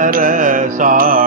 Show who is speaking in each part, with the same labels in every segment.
Speaker 1: அரசாளும்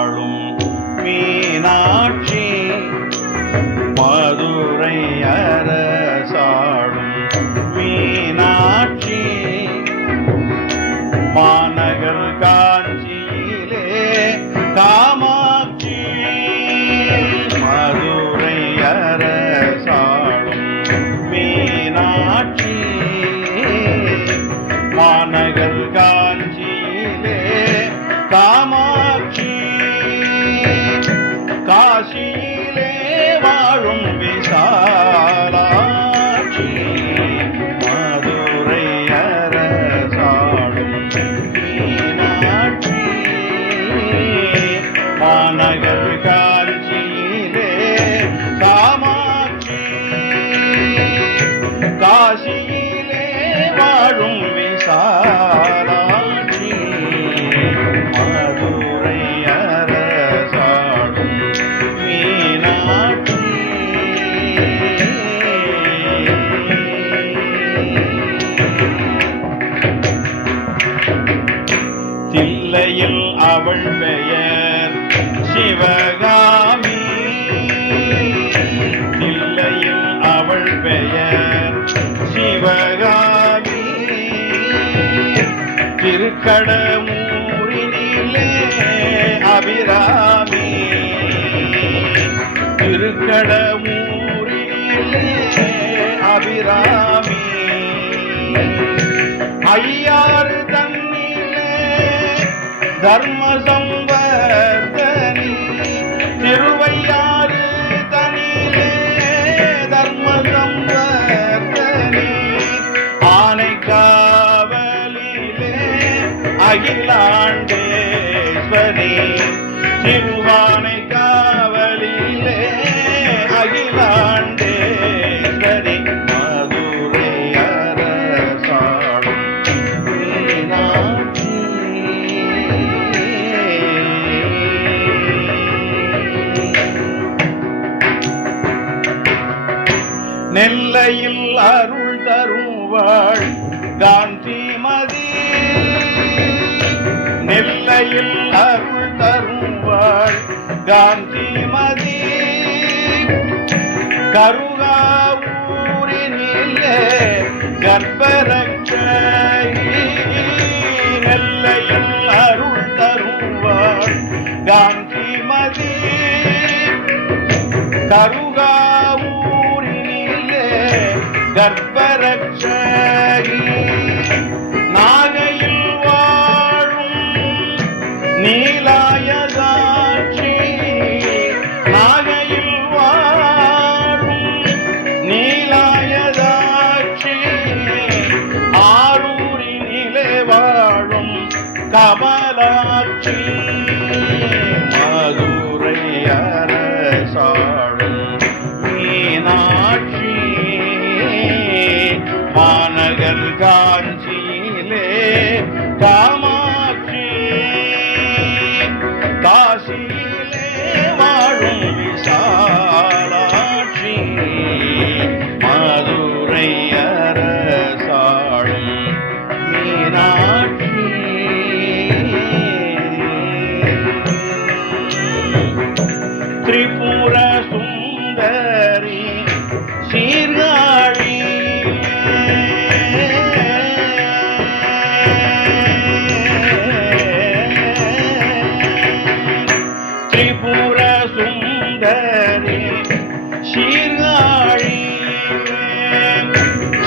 Speaker 1: தில்லையில் அவள் பெயர் சிவகாமி. தில்லையில் அவள் பெயர் சிவகாமி. திருக்கடமூரினிலே அபிராமி. திருக்கடமூரினிலே அபிராமி. ஐயா தர்ம சம்பர்தனி திருவையாறு தனியிலே தர்ம சம்பர்தனி ஆனை காவலிலே அகிலாண்டு தருவாள் காந்திமதி. நெல்லையில் அருள் தரும் தருவாள் காந்திமதி. கருகாவூரினிலே கர்ப்பரட்சகி நெல்லையில் அருள் தரும் தருவாள் காந்திமதி. கருகாவூரினிலே கர்ப்பரட்சகி சுந்தரி சீர்காழி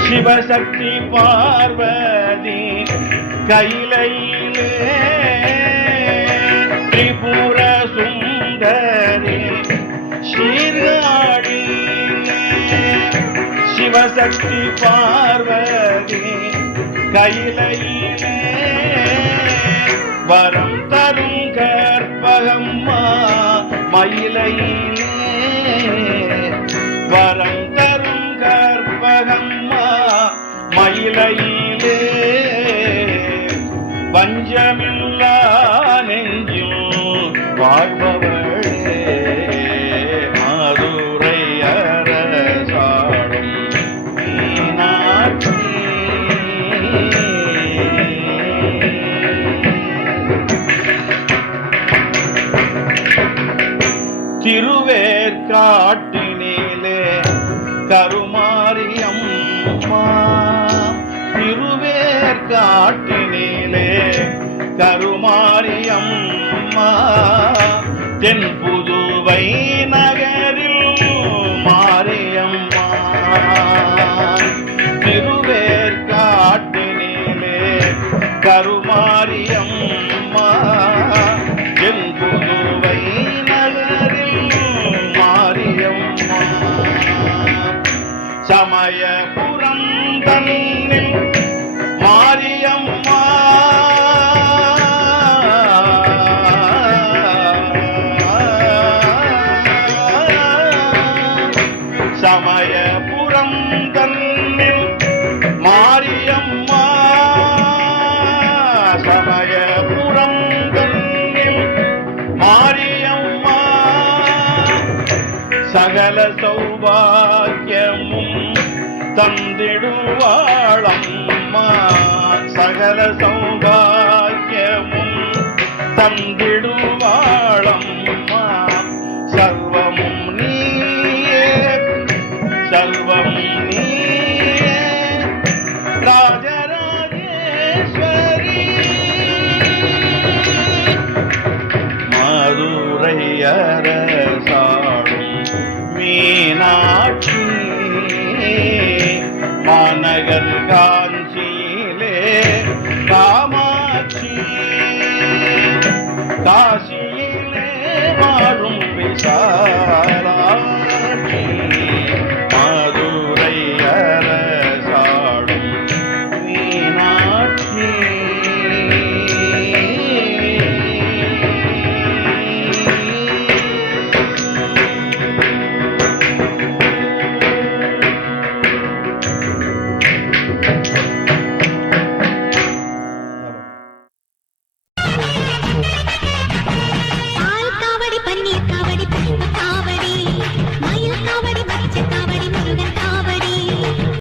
Speaker 1: சிவசக்தி பார்வதி கைலையிலே திரிபுர சுந்தரி சீர்காழி சிவசக்தி பார்வதி கைலையிலே வரம் தரும் கற்பகம்மா மயிலையிலே வரம் கற்பகம்மா மயிலையிலே பஞ்சமில்லா நெஞ்சும் வாழ்பவர்களே திருவேற்காட்டினிலே கருமாரியம்மா திருவேற்காட்டினிலே கருமாரியம்மா தென் புதுவை நகரில் சமயபுரம் தன்னில் மாரியம்மா. சகல சௌபாகியமும் தந்திடுவாளம்மா சகல சௌபாகியமும் தந்திடுவாளம்மா மதுரை